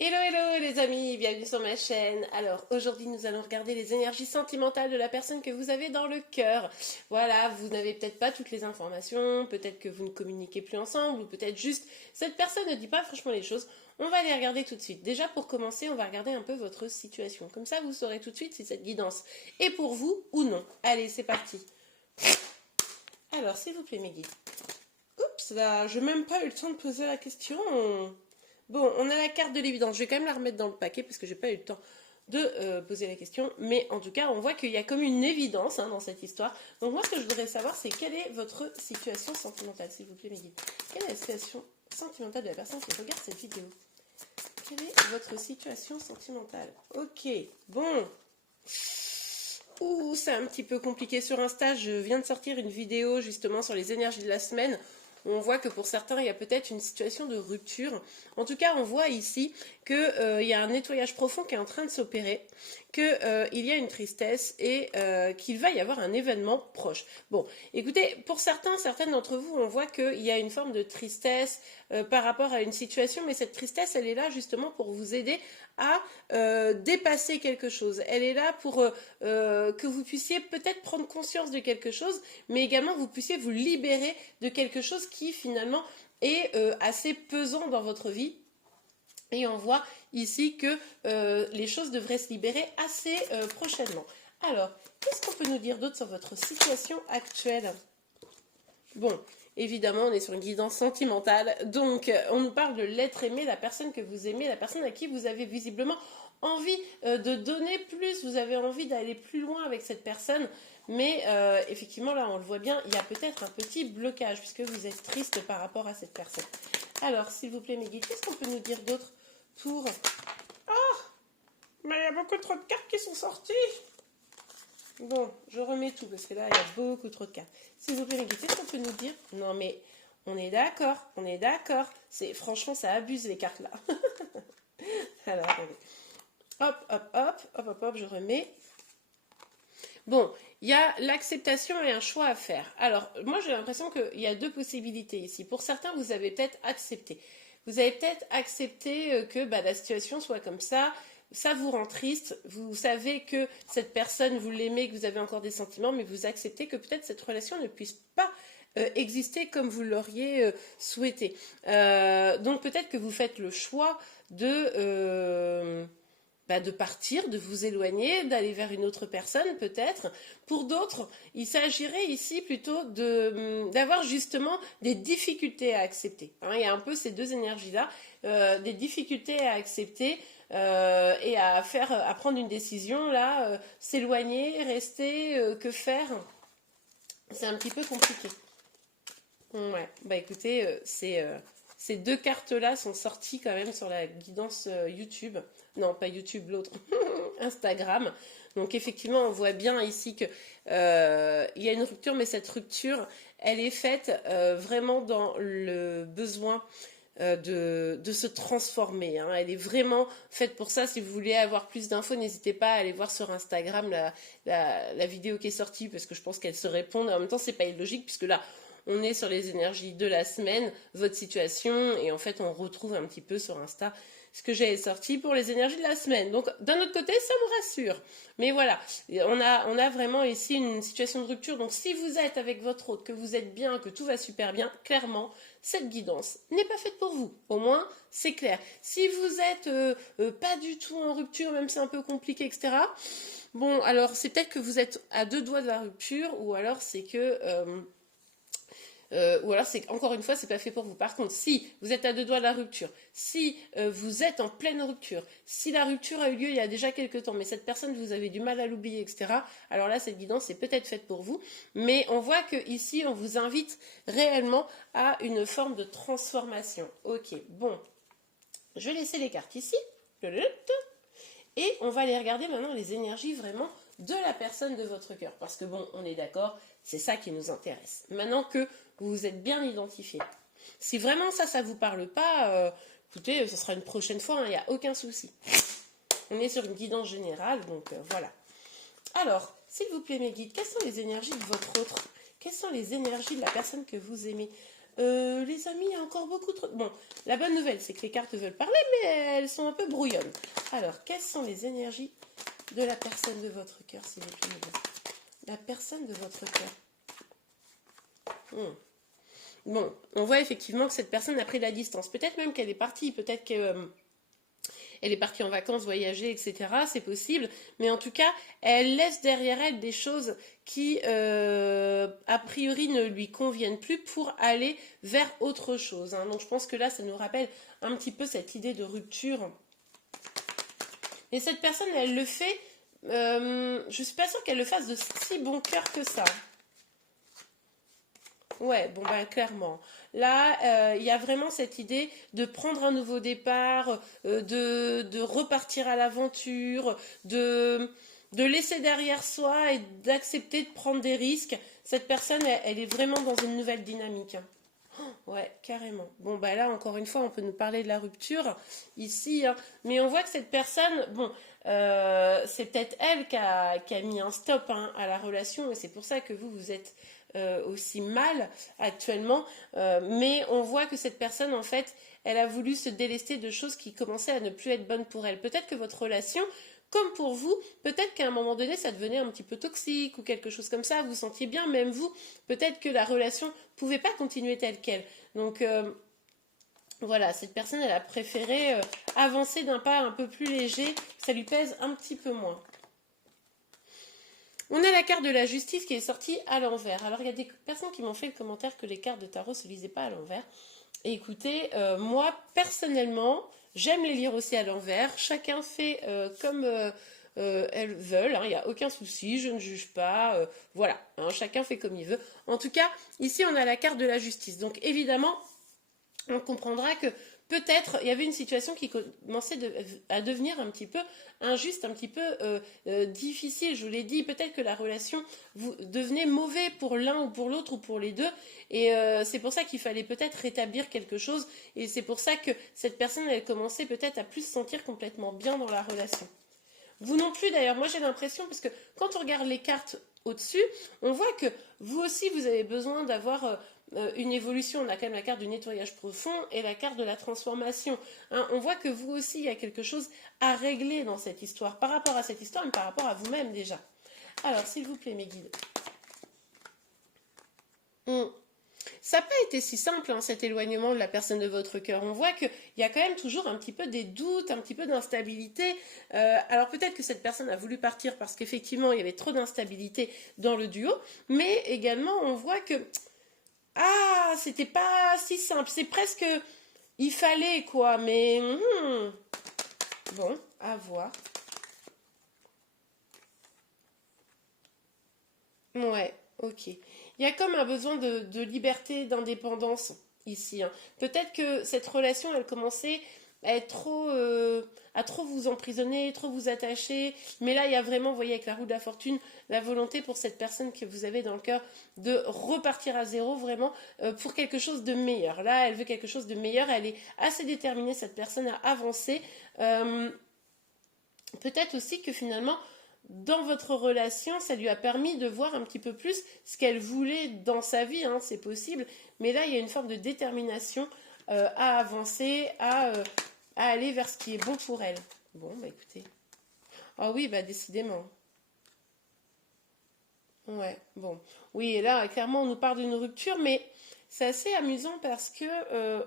Hello hello les amis, bienvenue sur ma chaîne. Alors aujourd'hui nous allons regarder les énergies sentimentales de la personne que vous avez dans le cœur. Voilà, vous n'avez peut-être pas toutes les informations, peut-être que vous ne communiquez plus ensemble ou peut-être juste cette personne ne dit pas franchement les choses. On va les regarder tout de suite. Déjà pour commencer, on va regarder un peu votre situation. Comme ça vous saurez tout de suite si cette guidance est pour vous ou non. Allez, c'est parti. Alors s'il vous plaît mes guides. Oups, là, je n'ai même pas eu le temps de poser la question. Bon, on a la carte de l'évidence. Je vais quand même la remettre dans le paquet parce que j'ai pas eu le temps de poser la question. Mais en tout cas, on voit qu'il y a comme une évidence dans cette histoire. Donc moi, ce que je voudrais savoir, c'est quelle est votre situation sentimentale, s'il vous plaît, mes guides. Quelle est la situation sentimentale de la personne qui regarde cette vidéo? Quelle est votre situation sentimentale? Ok, bon. Ouh, c'est un petit peu compliqué sur Insta. Je viens de sortir une vidéo justement sur les énergies de la semaine. On voit que pour certains, il y a peut-être une situation de rupture. En tout cas, on voit ici qu'il y a un nettoyage profond qui est en train de s'opérer, qu'il y a une tristesse et qu'il va y avoir un événement proche. Bon, écoutez, pour certains, certaines d'entre vous, on voit qu'il y a une forme de tristesse par rapport à une situation, mais cette tristesse, elle est là justement pour vous aider à dépasser quelque chose. Elle est là pour que vous puissiez peut-être prendre conscience de quelque chose, mais également vous puissiez vous libérer de quelque chose qui finalement est assez pesant dans votre vie. Et on voit ici que les choses devraient se libérer assez prochainement. Alors, qu'est-ce qu'on peut nous dire d'autre sur votre situation actuelle? Bon, évidemment, on est sur une guidance sentimentale. Donc, on nous parle de l'être aimé, la personne que vous aimez, la personne à qui vous avez visiblement envie de donner plus, vous avez envie d'aller plus loin avec cette personne. Mais effectivement, là, on le voit bien, il y a peut-être un petit blocage puisque vous êtes triste par rapport à cette personne. Alors, s'il vous plaît, mes guides, qu'est-ce qu'on peut nous dire d'autre pour... Ah, mais il y a beaucoup trop de cartes qui sont sorties. Bon, je remets tout parce que là, il y a beaucoup trop de cartes. S'il vous plaît, les guides, qu'est-ce qu'on peut nous dire? Non, mais on est d'accord, on est d'accord. Franchement, ça abuse les cartes là. Alors, attendez. Hop, hop, hop, hop, hop, hop, je remets. Bon, il y a l'acceptation et un choix à faire. Alors, moi, j'ai l'impression qu'il y a deux possibilités ici. Pour certains, vous avez peut-être accepté. Vous avez peut-être accepté que la situation soit comme ça vous rend triste, vous savez que cette personne, vous l'aimez, que vous avez encore des sentiments, mais vous acceptez que peut-être cette relation ne puisse pas exister comme vous l'auriez souhaité. Donc peut-être que vous faites le choix de partir, de vous éloigner, d'aller vers une autre personne peut-être. Pour d'autres, il s'agirait ici plutôt d'avoir justement des difficultés à accepter. Il y a un peu ces deux énergies-là, des difficultés à accepter et à prendre une décision, là, s'éloigner, rester, que faire? C'est un petit peu compliqué. Ouais, écoutez, ces deux cartes-là sont sorties quand même sur la guidance YouTube. Non, pas YouTube, l'autre. Instagram. Donc effectivement, on voit bien ici que il y a une rupture, mais cette rupture, elle est faite vraiment dans le besoin de se transformer. Elle est vraiment faite pour ça. Si vous voulez avoir plus d'infos, n'hésitez pas à aller voir sur Instagram la vidéo qui est sortie, parce que je pense qu'elle se répond. En même temps, c'est pas illogique, puisque là, on est sur les énergies de la semaine, votre situation, et en fait, on retrouve un petit peu sur Insta ce que j'ai sorti pour les énergies de la semaine. Donc, d'un autre côté, ça me rassure. Mais voilà, on a vraiment ici une situation de rupture. Donc, si vous êtes avec votre autre, que vous êtes bien, que tout va super bien, clairement, cette guidance n'est pas faite pour vous. Au moins, c'est clair. Si vous êtes pas du tout en rupture, même si c'est un peu compliqué, etc., bon, alors c'est peut-être que vous êtes à deux doigts de la rupture, ou alors c'est que... ou alors c'est encore une fois c'est pas fait pour vous. Par contre, si vous êtes à deux doigts de la rupture, si vous êtes en pleine rupture, si la rupture a eu lieu il y a déjà quelques temps, mais cette personne vous avez du mal à l'oublier, etc., alors là cette guidance est peut-être faite pour vous. Mais on voit que ici on vous invite réellement à une forme de transformation. Ok, bon, je vais laisser les cartes ici et on va aller regarder maintenant les énergies vraiment de la personne de votre cœur, parce que bon, on est d'accord, c'est ça qui nous intéresse. Maintenant que vous vous êtes bien identifié. Si vraiment ça vous parle pas, écoutez, ce sera une prochaine fois, il n'y a aucun souci. On est sur une guidance générale, donc voilà. Alors, s'il vous plaît mes guides, quelles sont les énergies de votre autre? Quelles sont les énergies de la personne que vous aimez? Les amis, il y a encore beaucoup trop... Bon, la bonne nouvelle, c'est que les cartes veulent parler, mais elles sont un peu brouillonnes. Alors, quelles sont les énergies de la personne de votre cœur, s'il vous plaît? La personne de votre cœur. Bon, on voit effectivement que cette personne a pris de la distance. Peut-être même qu'elle est partie, peut-être qu'elle est partie en vacances, voyager, etc. C'est possible. Mais en tout cas, elle laisse derrière elle des choses qui, a priori, ne lui conviennent plus pour aller vers autre chose. Hein. Donc je pense que là, ça nous rappelle un petit peu cette idée de rupture. Et cette personne, elle le fait... je ne suis pas sûre qu'elle le fasse de si bon cœur que ça. Ouais, bon ben clairement. Là, il y a vraiment cette idée de prendre un nouveau départ, de repartir à l'aventure, de laisser derrière soi et d'accepter de prendre des risques. Cette personne, elle est vraiment dans une nouvelle dynamique. Ouais, carrément. Bon, bah là, encore une fois, on peut nous parler de la rupture ici, hein. Mais on voit que cette personne, bon, c'est peut-être elle qui a mis un stop hein, à la relation, et c'est pour ça que vous êtes aussi mal actuellement. Mais on voit que cette personne, en fait, elle a voulu se délester de choses qui commençaient à ne plus être bonnes pour elle. Peut-être que votre relation, comme pour vous, peut-être qu'à un moment donné, ça devenait un petit peu toxique ou quelque chose comme ça, vous sentiez bien, même vous, peut-être que la relation ne pouvait pas continuer telle qu'elle. Donc voilà, cette personne, elle a préféré avancer d'un pas un peu plus léger, ça lui pèse un petit peu moins. On a la carte de la justice qui est sortie à l'envers. Alors il y a des personnes qui m'ont fait le commentaire que les cartes de tarot ne se lisaient pas à l'envers. Et écoutez, moi personnellement, j'aime les lire aussi à l'envers. Chacun fait comme elles veulent. Hein. Il n'y a aucun souci, je ne juge pas. Voilà, hein, chacun fait comme il veut. En tout cas, ici on a la carte de la justice. Donc évidemment, on comprendra que peut-être il y avait une situation qui commençait à devenir un petit peu injuste, un petit peu difficile. Je vous l'ai dit, peut-être que la relation vous devenait mauvais pour l'un ou pour l'autre ou pour les deux. Et c'est pour ça qu'il fallait peut-être rétablir quelque chose. Et c'est pour ça que cette personne, elle commençait peut-être à plus se sentir complètement bien dans la relation. Vous non plus d'ailleurs, moi j'ai l'impression, parce que quand on regarde les cartes au-dessus, on voit que vous aussi vous avez besoin d'avoir une évolution. On a quand même la carte du nettoyage profond et la carte de la transformation. Hein, on voit que vous aussi il y a quelque chose à régler dans cette histoire, par rapport à cette histoire, mais par rapport à vous-même déjà. Alors s'il vous plaît mes guides. Ça n'a pas été si simple, hein, cet éloignement de la personne de votre cœur. On voit qu'il y a quand même toujours un petit peu des doutes, un petit peu d'instabilité. Alors peut-être que cette personne a voulu partir parce qu'effectivement, il y avait trop d'instabilité dans le duo. Mais également, on voit que... Ah, c'était pas si simple. C'est presque... Il fallait, quoi. Mais... Bon, à voir. Ouais, ok. Il y a comme un besoin de liberté, d'indépendance ici. Hein. Peut-être que cette relation, elle commençait à être trop, à trop vous emprisonner, trop vous attacher. Mais là, il y a vraiment, vous voyez, avec la roue de la fortune, la volonté pour cette personne que vous avez dans le cœur de repartir à zéro, vraiment, pour quelque chose de meilleur. Là, elle veut quelque chose de meilleur. Elle est assez déterminée, cette personne, à avancer. Peut-être aussi que finalement, dans votre relation, ça lui a permis de voir un petit peu plus ce qu'elle voulait dans sa vie, hein, c'est possible. Mais là, il y a une forme de détermination à avancer, à aller vers ce qui est bon pour elle. Bon, bah écoutez. Ah oui, bah décidément. Ouais, bon. Oui, et là, clairement, on nous parle d'une rupture, mais c'est assez amusant parce que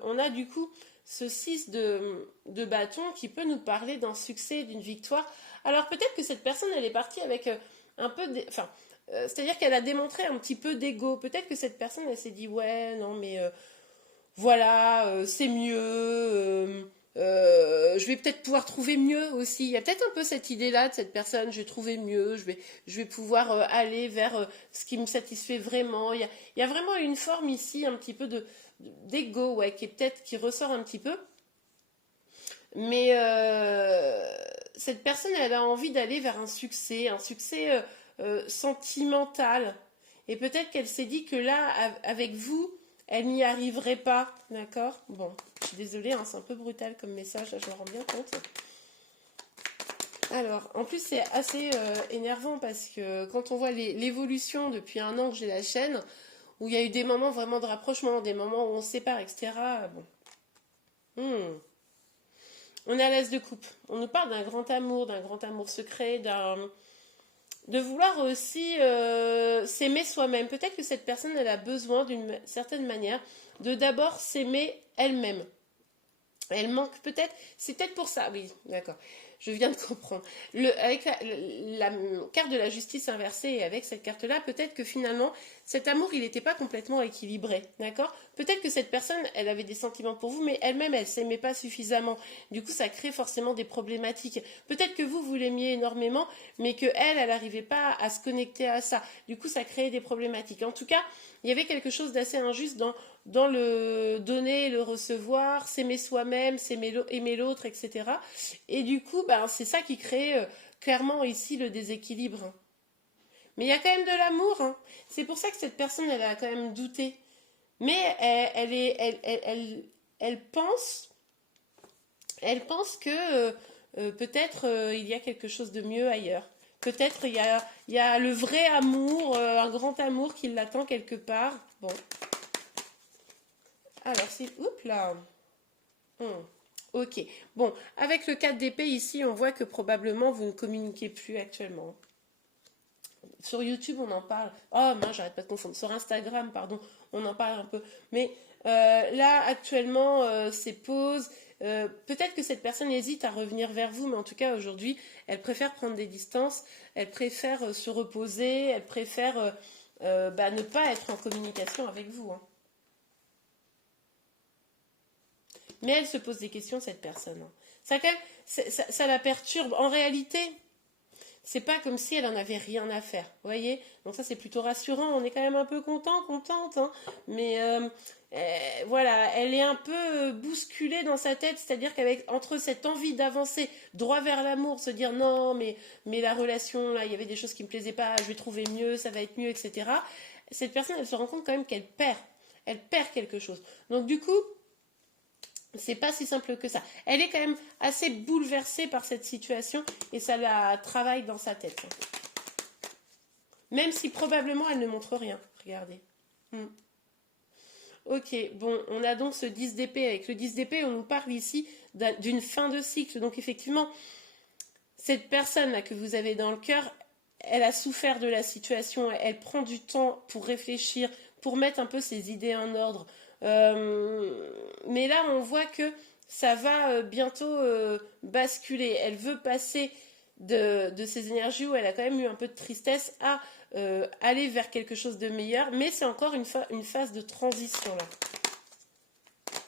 on a du coup ce 6 de bâton qui peut nous parler d'un succès, d'une victoire. Alors peut-être que cette personne, elle est partie avec un peu... Enfin, c'est-à-dire qu'elle a démontré un petit peu d'ego. Peut-être que cette personne, elle s'est dit, ouais, non, mais voilà, c'est mieux. Je vais peut-être pouvoir trouver mieux aussi. Il y a peut-être un peu cette idée-là de cette personne, je vais trouver mieux, je vais pouvoir aller vers ce qui me satisfait vraiment. Il y a vraiment une forme ici, un petit peu d'ego, ouais, qui est peut-être, qui ressort un petit peu. Mais cette personne, elle a envie d'aller vers un succès sentimental. Et peut-être qu'elle s'est dit que là, avec vous, elle n'y arriverait pas. D'accord? Bon, je suis désolée, hein, c'est un peu brutal comme message, là, je me rends bien compte. Alors, en plus, c'est assez énervant parce que quand on voit l'évolution depuis un an que j'ai la chaîne, où il y a eu des moments vraiment de rapprochement, des moments où on se sépare, etc. Bon. On a l'as de coupe. On nous parle d'un grand amour secret, de vouloir aussi s'aimer soi-même. Peut-être que cette personne, elle a besoin d'une certaine manière de d'abord s'aimer elle-même. Elle manque peut-être, c'est peut-être pour ça, oui, d'accord. Je viens de comprendre. Avec la carte de la justice inversée et avec cette carte-là, peut-être que finalement, cet amour, il n'était pas complètement équilibré, d'accord? Peut-être que cette personne, elle avait des sentiments pour vous, mais elle-même, elle ne s'aimait pas suffisamment. Du coup, ça crée forcément des problématiques. Peut-être que vous l'aimiez énormément, mais que elle n'arrivait pas à se connecter à ça. Du coup, ça créait des problématiques. En tout cas, il y avait quelque chose d'assez injuste dans le donner, le recevoir, s'aimer soi-même, aimer l'autre, etc. Et du coup, ben, c'est ça qui crée clairement ici le déséquilibre. Mais il y a quand même de l'amour. Hein. C'est pour ça que cette personne, elle a quand même douté. Mais elle pense que peut-être il y a quelque chose de mieux ailleurs. Peut-être il y a le vrai amour, un grand amour qui l'attend quelque part. Bon. Alors, c'est... Oups là. Ok. Bon, avec le 4 d'épée ici, on voit que probablement vous ne communiquez plus actuellement. Sur YouTube, on en parle. Oh, mince, j'arrête pas de confondre. Sur Instagram, pardon, on en parle un peu. Mais là, actuellement, c'est pause. Peut-être que cette personne hésite à revenir vers vous, mais en tout cas, aujourd'hui, elle préfère prendre des distances. Elle préfère se reposer. Elle préfère ne pas être en communication avec vous. Hein. Mais elle se pose des questions, cette personne. Hein. Ça, quand même, ça la perturbe. En réalité, c'est pas comme si elle en avait rien à faire, vous voyez. Donc ça, c'est plutôt rassurant. On est quand même un peu contente. Hein. Mais voilà, elle est un peu bousculée dans sa tête. C'est-à-dire qu'avec entre cette envie d'avancer droit vers l'amour, se dire non, mais la relation, là, il y avait des choses qui me plaisaient pas, je vais trouver mieux, ça va être mieux, etc. Cette personne, elle se rend compte quand même qu'elle perd. Elle perd quelque chose. Donc du coup, c'est pas si simple que ça. Elle est quand même assez bouleversée par cette situation et ça la travaille dans sa tête. Même si probablement elle ne montre rien. Regardez. Ok, bon, on a donc ce 10 d'épée. Avec le 10 d'épée, on nous parle ici d'une fin de cycle. Donc effectivement, cette personne-là que vous avez dans le cœur, elle a souffert de la situation. Elle prend du temps pour réfléchir, pour mettre un peu ses idées en ordre. Mais là, on voit que ça va bientôt basculer. Elle veut passer de ces énergies où elle a quand même eu un peu de tristesse à aller vers quelque chose de meilleur. Mais c'est encore une phase de transition là.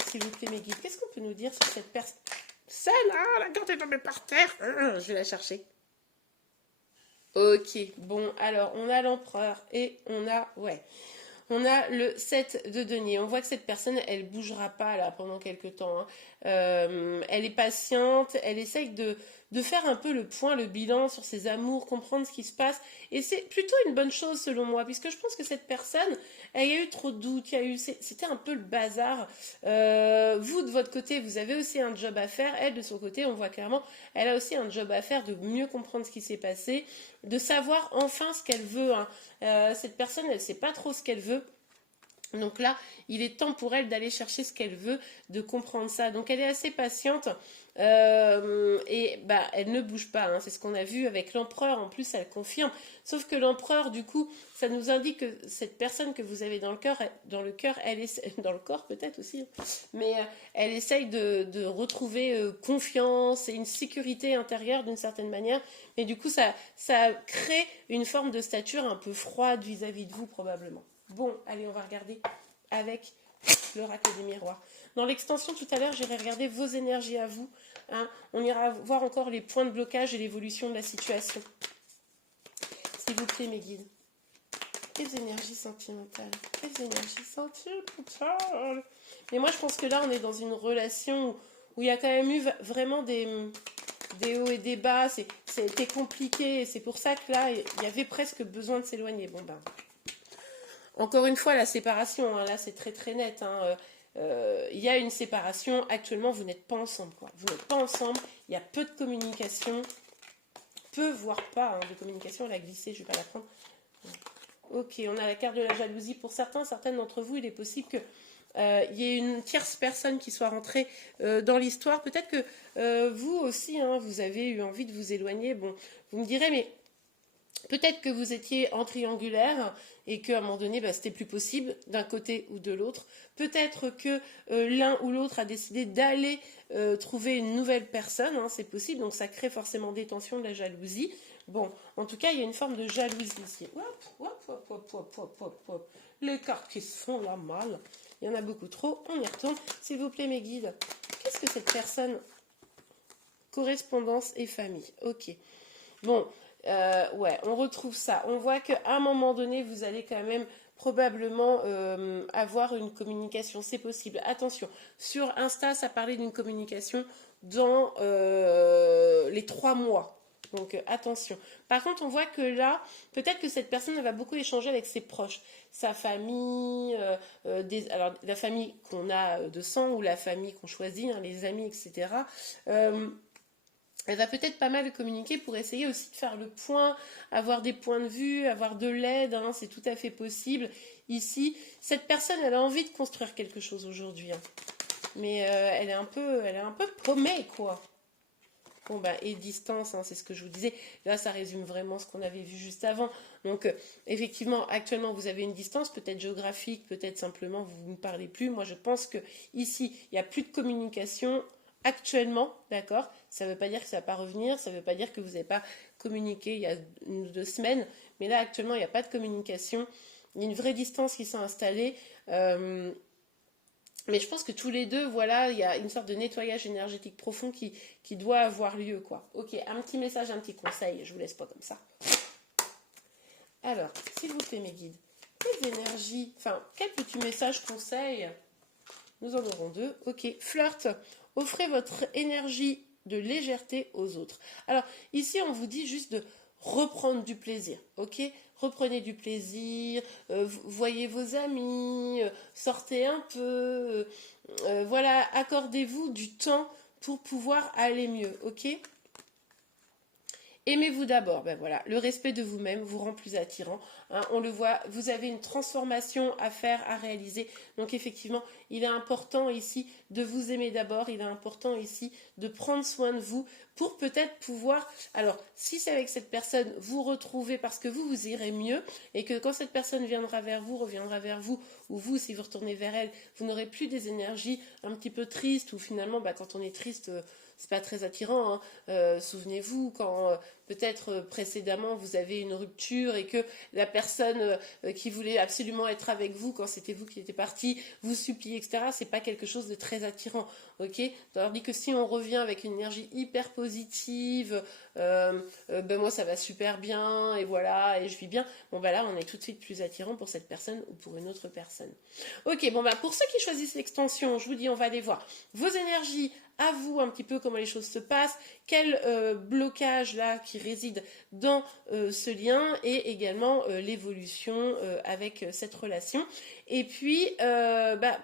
S'il vous plaît, mes guides, qu'est-ce qu'on peut nous dire sur cette personne? Celle-là, la carte est tombée par terre. Je vais la chercher. Ok, bon, alors on a l'empereur et on a le 7 de denier. On voit que cette personne, elle bougera pas là pendant quelques temps. Hein. Elle est patiente, elle essaye de faire un peu le point, le bilan sur ses amours, comprendre ce qui se passe. Et c'est plutôt une bonne chose selon moi, puisque je pense que cette personne, il y a eu trop de doutes, c'était un peu le bazar. Vous, de votre côté, vous avez aussi un job à faire. Elle, de son côté, on voit clairement, elle a aussi un job à faire de mieux comprendre ce qui s'est passé, de savoir enfin ce qu'elle veut. Hein. Cette personne, elle ne sait pas trop ce qu'elle veut. Donc là, il est temps pour elle d'aller chercher ce qu'elle veut, de comprendre ça. Donc elle est assez patiente et elle ne bouge pas. Hein. C'est ce qu'on a vu avec l'empereur. En plus, elle confirme. Sauf que l'empereur, du coup, ça nous indique que cette personne que vous avez dans le cœur, elle est dans le corps peut-être aussi, mais elle essaye de retrouver confiance et une sécurité intérieure d'une certaine manière. Mais du coup, ça crée une forme de stature un peu froide vis-à-vis de vous probablement. Bon, allez, on va regarder avec l'oracle des miroirs. Dans l'extension, tout à l'heure, j'irai regarder vos énergies à vous. Hein. On ira voir encore les points de blocage et l'évolution de la situation. S'il vous plaît, mes guides. Les énergies sentimentales. Les énergies sentimentales. Mais moi, je pense que là, on est dans une relation où il y a quand même eu vraiment des hauts et des bas. C'était compliqué. C'est pour ça que là, il y avait presque besoin de s'éloigner. Bon, ben... Encore une fois, la séparation, hein, là c'est très très net. Hein, y a une séparation, actuellement vous n'êtes pas ensemble. Quoi. Vous n'êtes pas ensemble, il y a peu de communication, peu voire pas hein, de communication. Elle a glissé, je ne vais pas la prendre. Ok, on a la carte de la jalousie. Pour certaines d'entre vous, il est possible que il y ait une tierce personne qui soit rentrée dans l'histoire. Peut-être que vous aussi, hein, vous avez eu envie de vous éloigner. Bon, vous me direz, mais peut-être que vous étiez en triangulaire et qu'à un moment donné, bah, c'était plus possible d'un côté ou de l'autre. Peut-être que l'un ou l'autre a décidé d'aller trouver une nouvelle personne, hein, c'est possible, donc ça crée forcément des tensions, de la jalousie. Bon, en tout cas, il y a une forme de jalousie ici. Hop, hop, hop, hop, hop, hop, hop, hop. Les cartes qui se font la malle. Il y en a beaucoup trop, on y retourne. S'il vous plaît, mes guides, qu'est-ce que cette personne? Correspondance et famille. Ok. Bon, ouais, on retrouve ça. On voit qu'à un moment donné, vous allez quand même probablement avoir une communication. C'est possible. Attention, sur Insta, ça parlait d'une communication dans les 3 mois. Donc attention. Par contre, on voit que là, peut-être que cette personne elle va beaucoup échanger avec ses proches, sa famille, alors la famille qu'on a de sang ou la famille qu'on choisit, hein, les amis, etc. Elle va peut-être pas mal communiquer pour essayer aussi de faire le point, avoir des points de vue, avoir de l'aide, hein, c'est tout à fait possible. Ici, cette personne, elle a envie de construire quelque chose aujourd'hui, hein. Mais elle est un peu paumée, quoi. Bon, bah, et distance, hein, c'est ce que je vous disais. Là, ça résume vraiment ce qu'on avait vu juste avant. Donc, effectivement, actuellement, vous avez une distance, peut-être géographique, peut-être simplement vous ne parlez plus. Moi, je pense que ici, il n'y a plus de communication actuellement, d'accord? Ça ne veut pas dire que ça ne va pas revenir, ça ne veut pas dire que vous n'avez pas communiqué il y a 1 ou 2 semaines, mais là, actuellement, il n'y a pas de communication. Il y a une vraie distance qui s'est installée. Mais je pense que tous les deux, voilà, il y a une sorte de nettoyage énergétique profond qui doit avoir lieu, quoi. Ok, un petit message, un petit conseil, je vous laisse pas comme ça. Alors, s'il vous plaît, mes guides, quelles énergies, enfin, quel petit message, conseil? Nous en aurons 2. Ok, flirt, offrez votre énergie de légèreté aux autres. Alors, ici, on vous dit juste de reprendre du plaisir, ok? Reprenez du plaisir, voyez vos amis, sortez un peu, voilà, accordez-vous du temps pour pouvoir aller mieux, ok? Aimez-vous d'abord, ben voilà, le respect de vous-même vous rend plus attirant, hein, on le voit, vous avez une transformation à faire, à réaliser, donc effectivement, il est important ici de vous aimer d'abord, il est important ici de prendre soin de vous pour peut-être pouvoir, alors si c'est avec cette personne, vous retrouver parce que vous irez mieux et que quand cette personne viendra vers vous, reviendra vers vous, ou vous, si vous retournez vers elle, vous n'aurez plus des énergies un petit peu tristes ou finalement, bah, quand on est triste, c'est pas très attirant, hein. Souvenez-vous quand peut-être précédemment vous avez une rupture et que la personne qui voulait absolument être avec vous quand c'était vous qui étiez parti vous supplie, etc. C'est pas quelque chose de très attirant, ok? Tandis que si on revient avec une énergie hyper positive, ben moi ça va super bien et voilà et je vis bien, bon ben là on est tout de suite plus attirant pour cette personne ou pour une autre personne. Ok, bon ben pour ceux qui choisissent l'extension, je vous dis on va aller voir vos énergies à vous un petit peu comment les choses se passent, quel blocage là qui réside dans ce lien et également l'évolution avec cette relation. Et puis,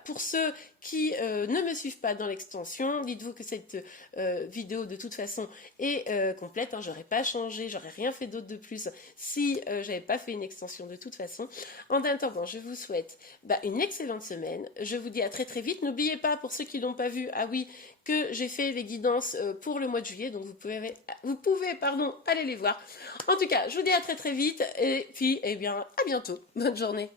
pour ceux qui ne me suivent pas dans l'extension, dites-vous que cette vidéo de toute façon est complète, hein, j'aurais pas changé, j'aurais rien fait d'autre de plus si j'avais pas fait une extension de toute façon. En attendant, je vous souhaite une excellente semaine, je vous dis à très très vite, n'oubliez pas pour ceux qui l'ont pas vu, ah oui, que j'ai fait les guidances pour le mois de juillet, donc vous pouvez aller les voir. En tout cas, je vous dis à très très vite, et puis, eh bien, à bientôt. Bonne journée.